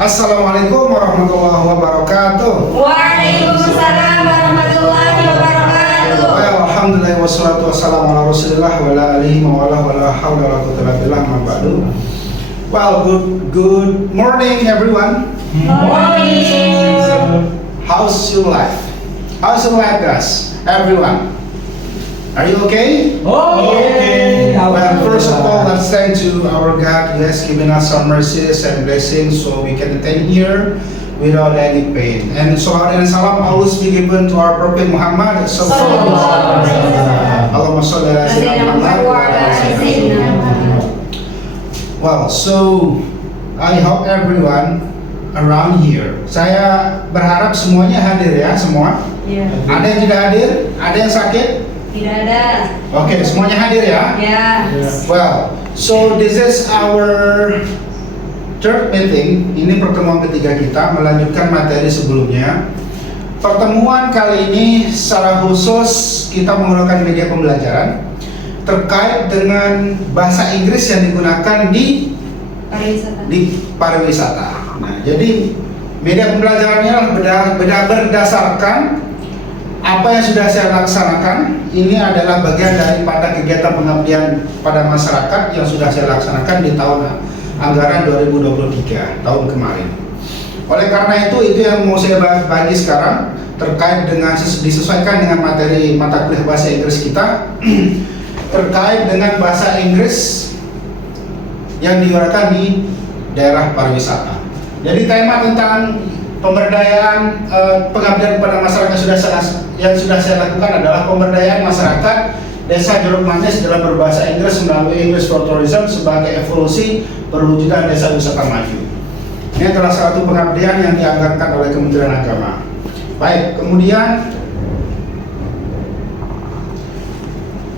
Assalamualaikum warahmatullahi wabarakatuh. Waalaikumsalam warahmatullahi wabarakatuh. Alhamdulillah wassalatu wassalamu ala Rasulillah wa ala alihi wa ala haula wala quwwata illa billah ma ba'du. Well, good morning everyone. Morning. How's your life? How's your life, guys? Everyone. Are you okay? Okay. Well, first of all, let's thank to our God who has given us some mercies and blessings so we can attend here without any pain. And salam and salam always be given to our Prophet Muhammad sallallahu alaihi wasallam. Allahumma shalli ala sayyidina Muhammad wa ala sayyidina Muhammad. Well, so I hope everyone around here. Saya berharap semuanya hadir ya, semua. Ya. Ada yang tidak hadir? Ada yang sakit? Tidak ada. Oke, semuanya hadir ya. Ya. Well, so this is our third meeting. Ini pertemuan ketiga kita melanjutkan materi sebelumnya. Pertemuan kali ini secara khusus kita menggunakan media pembelajaran terkait dengan bahasa Inggris yang digunakan di Pariwisata. pariwisata. Nah, jadi media pembelajarannya berdasarkan apa yang sudah saya laksanakan. Ini adalah bagian daripada kegiatan pengabdian pada masyarakat yang sudah saya laksanakan di tahun anggaran 2023 tahun kemarin. Oleh karena itu yang mau saya bagi sekarang terkait dengan disesuaikan dengan materi mata kuliah bahasa Inggris kita terkait dengan bahasa Inggris yang digunakan di daerah pariwisata. Jadi tema tentang pemberdayaan pengabdian kepada masyarakat yang sudah saya lakukan adalah pemberdayaan masyarakat Desa Jeruk Manis dalam berbahasa Inggris melalui English for Tourism sebagai evolusi perwujudan desa wisata maju. Ini adalah satu pengabdian yang dianggarkan oleh Kementerian Agama. Baik, kemudian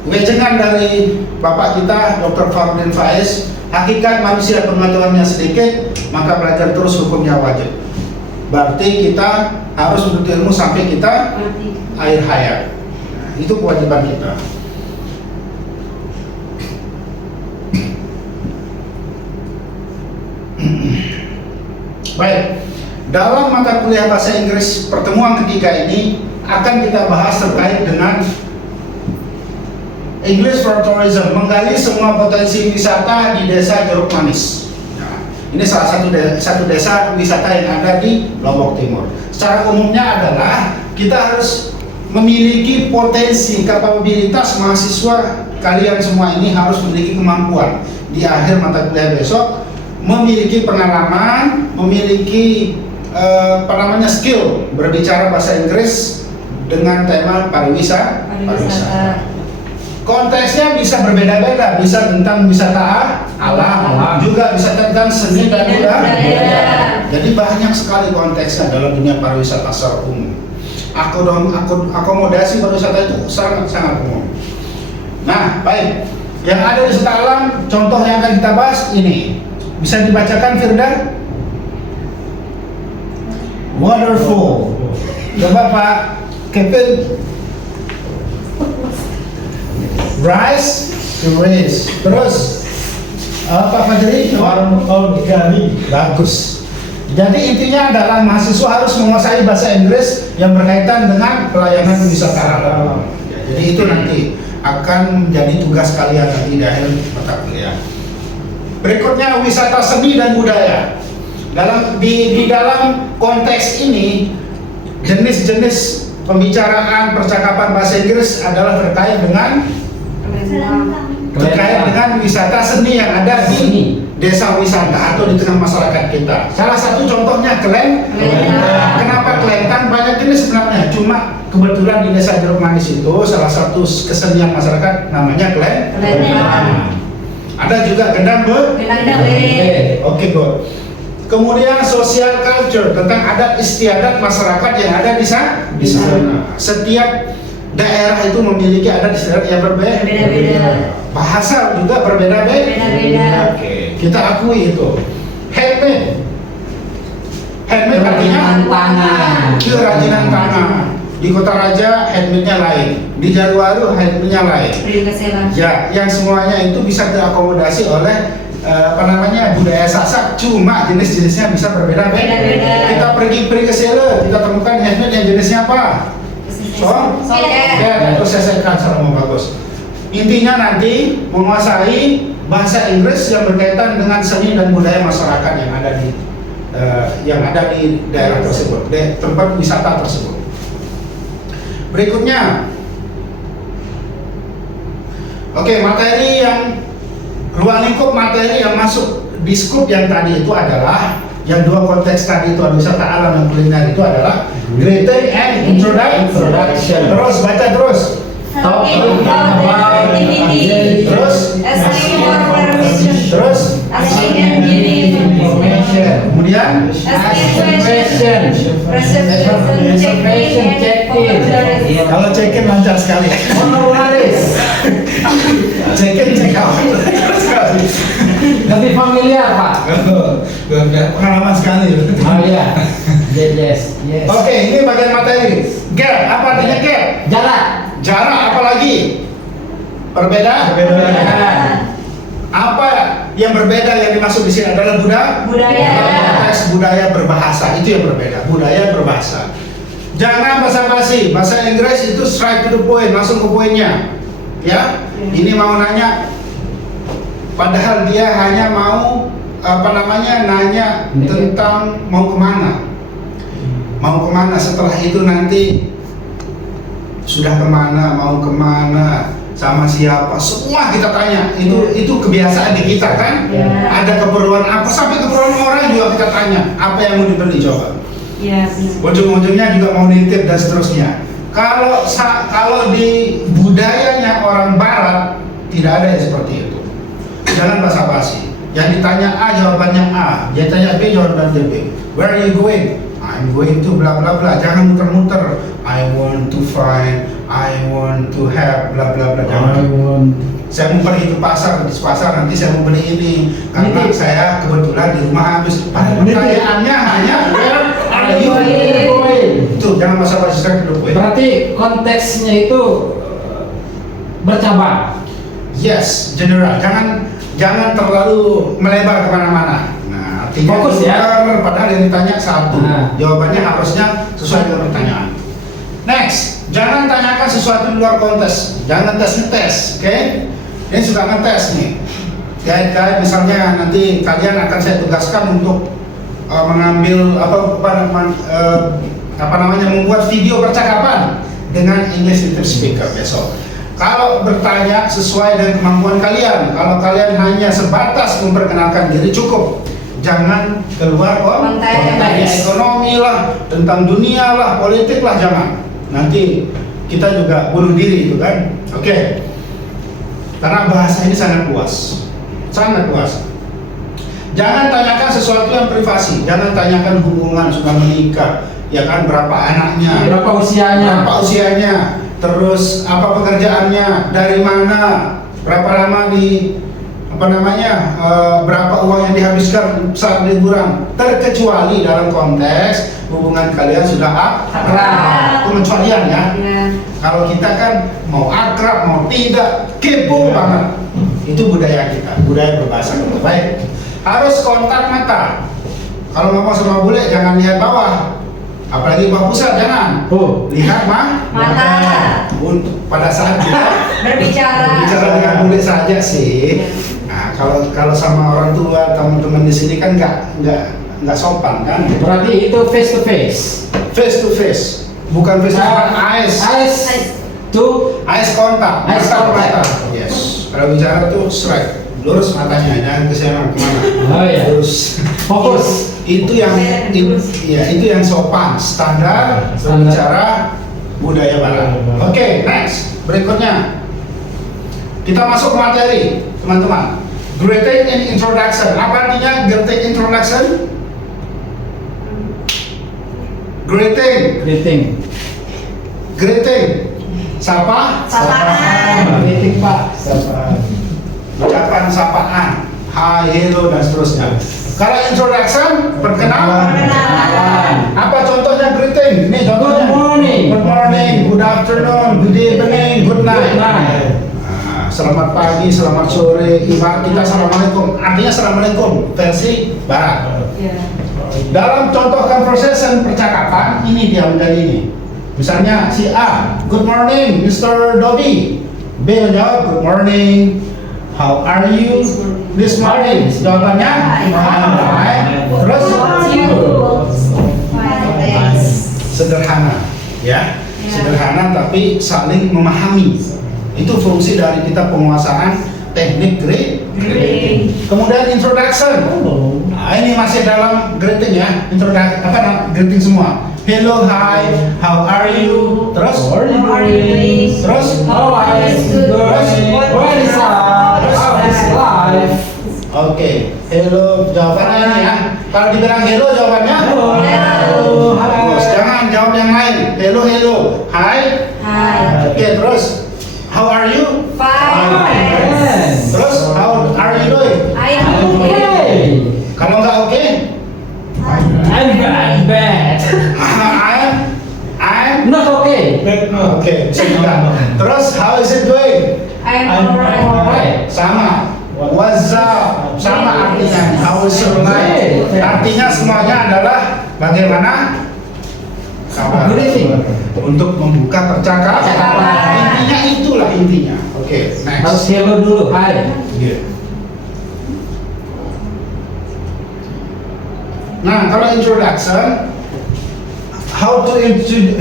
wejangan dari Bapak kita Dr. Farudin Faiz, hakikat manusia pengetahuannya sedikit, maka belajar terus hukumnya wajib. Berarti kita harus menuntut ilmu sampai kita akhir hayat. Nah, itu kewajiban kita. Baik, dalam mata kuliah bahasa Inggris pertemuan ketiga ini akan kita bahas terkait dengan English for Tourism, menggali semua potensi wisata di Desa Jeruk Manis. Nah, ini salah satu desa wisata yang ada di Lombok Timur. Secara umumnya adalah kita harus memiliki potensi, kapabilitas mahasiswa kalian semua ini harus memiliki kemampuan di akhir mata kuliah besok, memiliki pengalaman, memiliki skill berbicara bahasa Inggris dengan tema pariwisata. Konteksnya bisa berbeda-beda, bisa tentang wisata alam, juga bisa tentang seni dan budaya. Jadi banyak sekali konteksnya dalam dunia pariwisata secara umum. Akomodasi pariwisata itu sangat umum. Nah, baik. Yang ada di wisata alam, contoh yang akan kita bahas ini. Bisa dibacakan, Firda? Waterfall. Coba Pak Kevin. Rise to raise. Terus Pak Fajri? Bagus. Jadi intinya adalah mahasiswa harus menguasai bahasa Inggris yang berkaitan dengan pelayanan wisata alam. Jadi itu nanti akan menjadi tugas kalian nanti di akhir mata kuliah. Berikutnya wisata seni dan budaya. Di dalam konteks ini jenis-jenis pembicaraan percakapan bahasa Inggris adalah terkait dengan wisata seni yang ada di desa wisata atau di tengah masyarakat kita. Salah satu contohnya kelentang. Kenapa kelentang? Banyak jenis sebenarnya, cuma kebetulan di Desa Jeruk Manis itu salah satu kesenian masyarakat namanya kelentang. Ada juga gendang Oke, good. Kemudian social culture tentang adat istiadat masyarakat yang ada di sana. Setiap daerah itu memiliki adat istiadat yang berbeda. Bahasa juga berbeda-beda. Oke, kita akui itu. Handmade artinya kerajinan tangan. Di Kota Raja handmade-nya lain, di Jaruwaru handmade-nya lain. Ya, yang semuanya itu bisa diakomodasi oleh budaya Sasak, cuma jenis-jenisnya bisa berbeda. Beda-beda. Kita pergi ke Sele, kita temukan handmade yang jenisnya apa? Terus selesaikan secara bagus. Intinya nanti menguasai bahasa Inggris yang berkaitan dengan seni dan budaya masyarakat yang ada di daerah tersebut, di tempat wisata tersebut. Berikutnya, oke, materi yang ruang lingkup materi yang masuk di skup yang tadi itu adalah yang dua konteks tadi itu wisata alam dan kuliner itu adalah greeting and introduction. Terus baca terus. Talking about the activity. Terus. Asking for permission. Terus. Asking and giving information. Kemudian. Asking questions. Reception, checking, and Kalau check-in lancar sekali. Check-in, check-out. Lebih familiar, Pak. Pengalaman sekali. Oh iya. Yes. Oke, ini bagian materi. Gap, apa artinya gap? Jarak apa lagi? Berbeda? Apa yang berbeda yang dimaksud di sini adalah Budaya. Konteks budaya berbahasa, itu yang berbeda. Budaya berbahasa. Jangan basa-basi. Bahasa Inggris itu straight to the point, langsung ke poinnya. Ya, ini mau nanya, padahal dia hanya mau nanya tentang mau kemana. Setelah itu nanti sudah kemana, mau kemana, sama siapa, semua kita tanya. Itu kebiasaan di kita kan. Ada keperluan apa, sampai keperluan orang juga kita tanya apa yang mau dibeli, coba. Ujung-ujungnya juga mau nitip dan seterusnya. Kalau di budayanya orang Barat tidak ada yang seperti itu. Jangan basa-basi. Yang ditanya A jawabannya A, yang ditanya B jawabannya B. Where are you going? I'm going to bla bla bla. Jangan muter-muter. I want to find, I want to have bla bla bla. Jangan. Saya mau pergi ke pasar, nanti saya mau beli ini karena saya kebetulan di rumah habis. Pertanyaannya hanya where are you going? Itu jangan basa-basi saya ke depan. Berarti konteksnya itu bercabang. Yes, general. Jangan terlalu melebar kemana-mana. Nah, artinya fokus ya. Padahal yang ditanya satu, jawabannya harusnya sesuai dengan pertanyaan. Next, jangan tanyakan sesuatu di luar konteks. Jangan tes-ngetes, oke? Ini sudah ngetes nih. Kayak misalnya nanti kalian akan saya tugaskan untuk mengambil membuat video percakapan dengan English native speaker besok. Kalau bertanya sesuai dengan kemampuan kalian, kalau kalian hanya sebatas memperkenalkan diri cukup. Jangan keluar konteks ekonomi lah, tentang dunia lah, politik lah, jangan. Nanti kita juga bunuh diri itu kan. Oke. Karena bahasa ini sangat luas. Jangan tanyakan sesuatu yang privasi. Jangan tanyakan hubungan, sudah menikah, ya kan, berapa anaknya, berapa usianya, terus apa pekerjaannya, dari mana, berapa lama di berapa uang yang dihabiskan saat liburan, terkecuali dalam konteks hubungan kalian sudah akrab. Pengecualian ya. Kalau kita kan mau akrab mau tidak, kepo banget. Itu budaya kita, budaya berbahasa. Baik, harus kontak mata. Kalau ngomong sama bule jangan lihat bawah, apalagi bawah pusat, jangan. Lihat mata. Pada saat kita berbicara dengan bule saja sih. Nah, kalau sama orang tua, teman-teman di sini kan nggak sopan kan? Berarti itu face to face, bukan face to eyes contact. Yes. Kalau bicara tuh straight, lurus matanya, jangan ke sana kemana. Oh iya. Lurus. Fokus. Itu yang sopan, standar berbicara budaya Barat. Oke, next. Berikutnya kita masuk ke materi, teman-teman. Greeting and introduction. Apa artinya greeting introduction? Greeting. Sapaan. Greeting, Pak. Ucapan sapaan. Hi, hello dan seterusnya. Kalau introduction, perkenalan. Apa contohnya greeting? Ini contohnya. Good morning, good afternoon, good evening, good night. selamat pagi, selamat sore, ibarat kita assalamualaikum, artinya assalamualaikum versi barat. Yeah. Dalam contoh conversation percakapan, ini dia menjadi ini. Misalnya si A, good morning Mr. Dodi. B menjawab, good morning, how are you this morning? Jawabannya, fine. Terus sederhana, ya, sederhana tapi saling memahami. Itu fungsi dari kita penguasaan teknik greeting. Kemudian introduction. Nah, ini masih dalam greeting ya, greeting semua. Hello, hi, how are you? Terus, terus, How are you doing? What is up? How is life? Oke, hello, jawabannya ini ya. Kalau dibilang hello, jawabannya Hello. Terus, jangan jawab yang lain. Hello, hello, hi. Hi. Oke, terus, how are you? Fine. Terus, how are you doing? I am okay. Hey, Kalau nggak oke, I'm bad. I'm Not okay. oke, sudah. Terus, how is it doing? I am alright. Alright. Sama. What's up? Sama artinya. How is your life? Artinya semuanya adalah bagaimana kabar. Greeting. Untuk membuka percakapan. Percakapan. Intinya itulah intinya. Oke, Harus next. hello dulu. Hi. Nah, kalau introduction, how to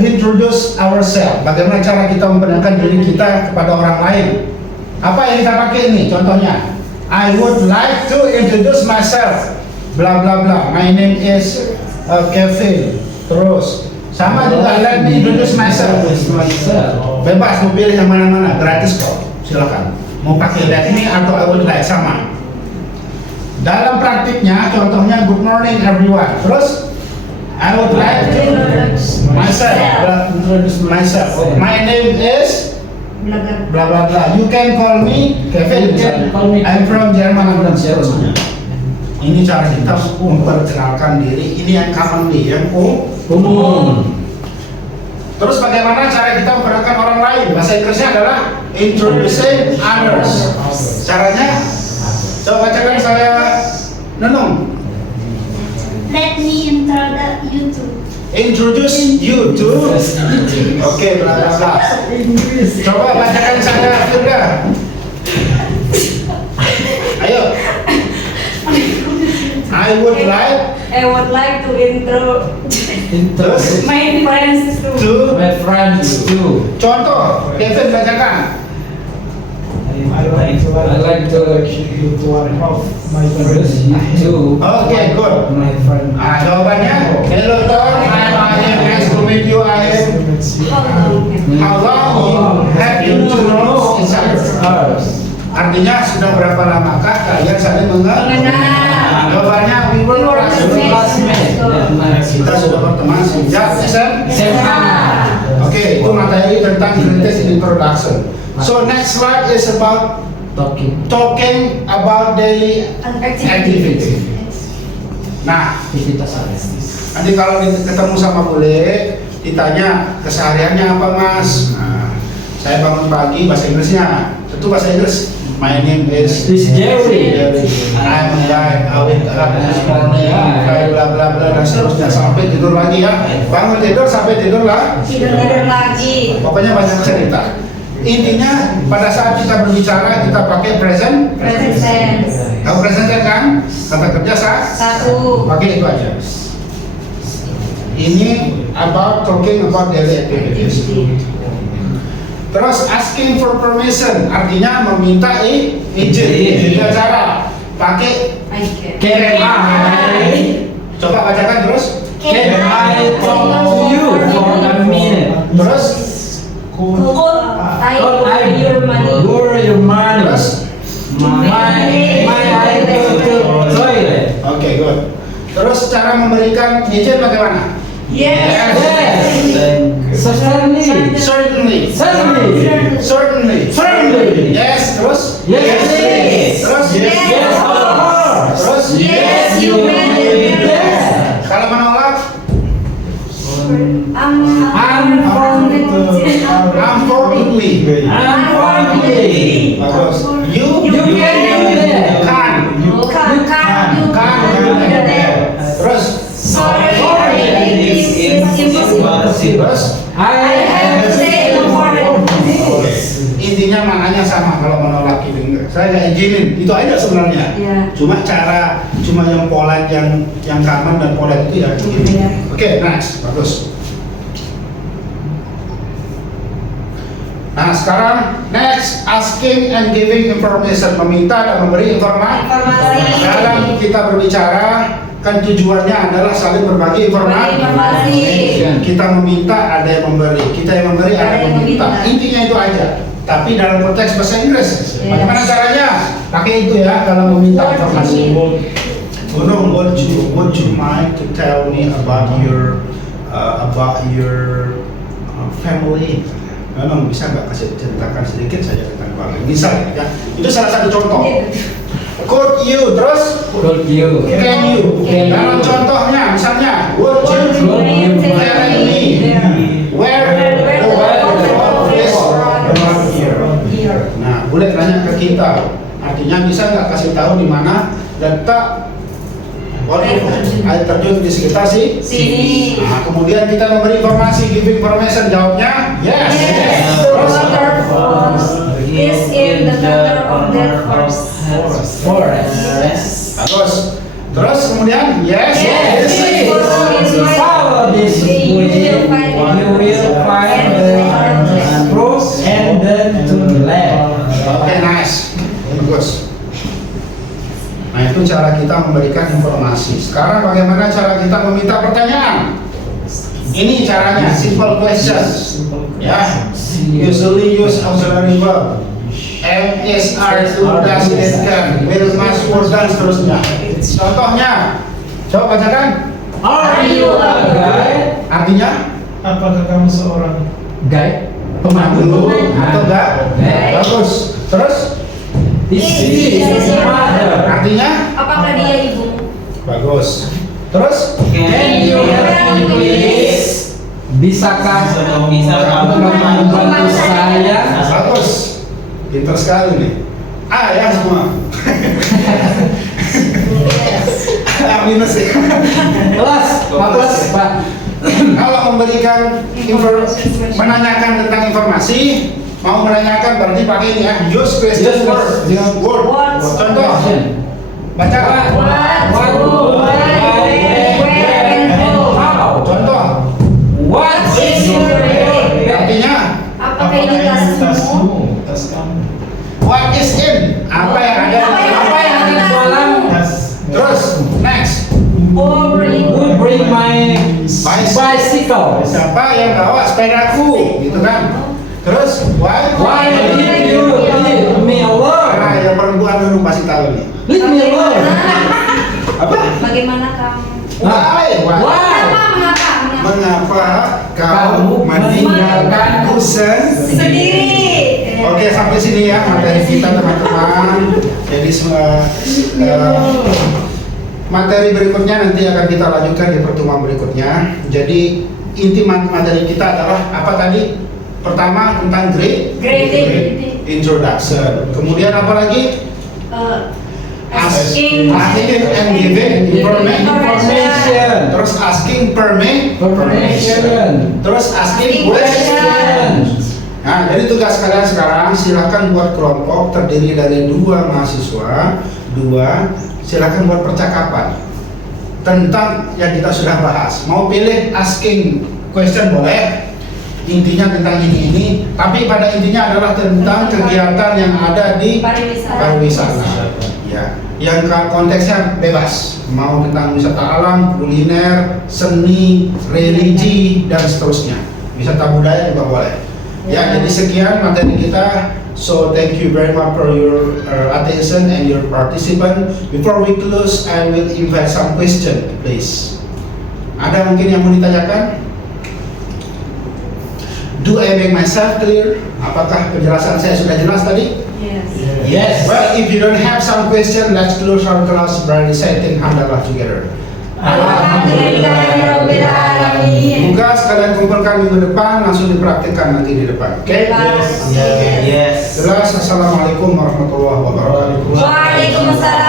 introduce ourselves? Bagaimana cara kita memperkenalkan diri kita kepada orang lain? Apa yang kita pakai ini? Contohnya, I would like to introduce myself. Bla bla bla. My name is Kevin. Terus, sama juga let me introduce myself. Bebas mau pilih yang mana-mana, gratis kok. Silakan. Mau pakai let me atau I would like, sama. Dalam praktiknya, contohnya good morning everyone. Terus, I would like to introduce myself. My name is bla bla bla. You can call me Kevin. You can call me I'm from Jerman dan Jerman. Ini cara kita memperkenalkan diri. Ini yang commonly, yang Umum. Terus bagaimana cara kita memperkenalkan orang lain? Bahasa Inggrisnya adalah introducing others. Caranya, coba bacakan saya, Nenung. Let me Introduce you to. Oke, bla bla bla. Coba bacakan saya, Firda. Ayo. I would like to intro Terus? my friends too. to. My friends too. Contoh, Kevin bacakan. I like to you to one of my friends. Too. Oke, good. My friend. Ah, jawabannya, hello Tom, I'm Ayem, nice to meet you, Ayem. How long have you to know each other? Artinya sudah berapa lamakah kalian saling mengenal? Mengenal. Jawabannya, we were classmates. Kita sudah berteman sejak SMA. Oke, itu materi tentang greatest introduction. So next slide is about talking about daily activity. Nah, Aktivitas hari. nanti kalau ketemu sama bule, ditanya kesehariannya apa mas? Nah, saya bangun pagi, bahasa Inggrisnya, tentu bahasa Inggris. My name is Jerry. I'm like I wake up this morning, bla bla bla dan seterusnya sampai tidur lagi ya. Bangun tidur sampai tidur lah. Tidur lagi. Pokoknya banyak cerita. Intinya pada saat kita berbicara kita pakai present. Present tense. Tahu present tense kan? Kata kerja Satu. pakai itu aja. Ini about talking about daily activities. Terus asking for permission artinya meminta izin. Tiga cara. Pakai Can I? coba bacakan terus. Can I talk to you for a minute? Terus I borrow your money. Borrow your money. terus. My I go to toilet. Oke, good. Terus cara memberikan izin bagaimana? Yes. Certainly. Certainly. Certainly. Certainly. Certainly. Yes. Terus. Yes, please. Terus. Yes, of course. Terus. Yes, you may. Yes. Kalau menolak, Unfortunately. unfortunately. Unfortunately. Bagus. You You can do that. can. Can do that. Terus Sorry, it is impossible. terus I have to say no more than this. intinya maknanya sama kalau menolak ini. Saya nggak izinin. Itu aja sebenarnya. Ya. Cuma yang polite yang common dan polite itu ya begini. Iya. Oke, next. Bagus. Nah, sekarang next, asking and giving information, meminta dan memberi informasi. Informasi. Dalam kita berbicara, kan tujuannya adalah saling berbagi informasi. Informasi. Kita meminta, ada yang memberi. Kita yang memberi, ada yang meminta. Intinya itu aja. Tapi dalam konteks bahasa Inggris, bagaimana caranya? Pakai itu ya dalam meminta informasi. Gunung, would you mind to tell me about your family? Gunung, bisa nggak kasih ceritakan sedikit saja tentang keluarga? Bisa ya. Itu salah satu contoh. Could you, terus Could you? can you? Can you? Dalam contohnya, misalnya, would you Would you tell me where the water is from here? Nah, boleh nanya ke kita. Artinya bisa nggak kasih tahu di mana letak air terjun di sekitar Sini. Nah, kemudian kita memberi informasi, give information, jawabnya yes. Yes. Terus Waterfalls is in the center of that forest. bagus. Terus kemudian yes. Yes. Follow this way. You will find the approach and then to the left. Oke, nice. Bagus. Nah, itu cara kita memberikan informasi. Sekarang bagaimana cara kita meminta pertanyaan? Ini caranya, simple questions. Ya, usually use auxiliary verb. Am, is, are, do, does, it, can, will, must, would, dan seterusnya. Contohnya, coba bacakan. Are you a guide? Artinya, Apakah kamu seorang Guide? pemandu atau enggak? Bagus. Terus, This is mother. artinya, Apakah dia ibu? bagus. Terus, Can you help me please? Bisakah kamu membantu saya? bagus. Pintar sekali nih. Ya semua. Minus ya. Kelas, kelas, Pak. Kalau memberikan menanyakan tentang informasi, mau menanyakan berarti pakai ini ya. Use question word. Word. Contoh. Baca. What, who, where, and how. Contoh. What is your name? Artinya, Apakah ini tasmu? Tas kamu. what is in? Apa yang ada? Apa yang ada di dalam? Tas. Terus, next. Or Would bring my bicycle. Siapa yang bawa sepedaku? Gitu kan? Terus, why? Why did you leave me alone? Nah, yang perempuan dulu pasti tahu nih. Leave me alone. Apa? Bagaimana kamu? Why? Why? Mengapa? Mengapa Kamu kau meninggalkanku Sendiri. Oke, sampai sini ya materi kita teman-teman. Jadi materi berikutnya nanti akan kita lanjutkan di pertemuan berikutnya. Jadi inti materi kita adalah apa tadi? Pertama tentang Greeting. introduction. Kemudian apa lagi? Asking and giving Information. Terus asking Information. Terus asking Question. questions. Nah, jadi tugas kalian sekarang silakan buat kelompok terdiri dari 2 mahasiswa, silakan buat percakapan tentang yang kita sudah bahas. Mau pilih asking question boleh, intinya tentang ini, tapi pada intinya adalah tentang kegiatan yang ada di pariwisata. Ya, yang konteksnya bebas, mau tentang wisata alam, kuliner, seni, religi dan seterusnya. Wisata budaya juga boleh. Ya, jadi sekian materi kita. So thank you very much for your attention and your participant. Before we close, I will invite some question, please. Ada mungkin yang mau ditanyakan? Do I make myself clear? Apakah penjelasan saya sudah jelas tadi? Yes. Yes. Well, if you don't have some question, let's close our class by reciting Hamdalah together. Alhamdulillahirabbil alamin. Semoga sekalian kumpulkan minggu depan, langsung dipraktikkan nanti di depan. Oke? Yes. Yes. Jelas. Assalamualaikum warahmatullahi wabarakatuh. Waalaikumsalam.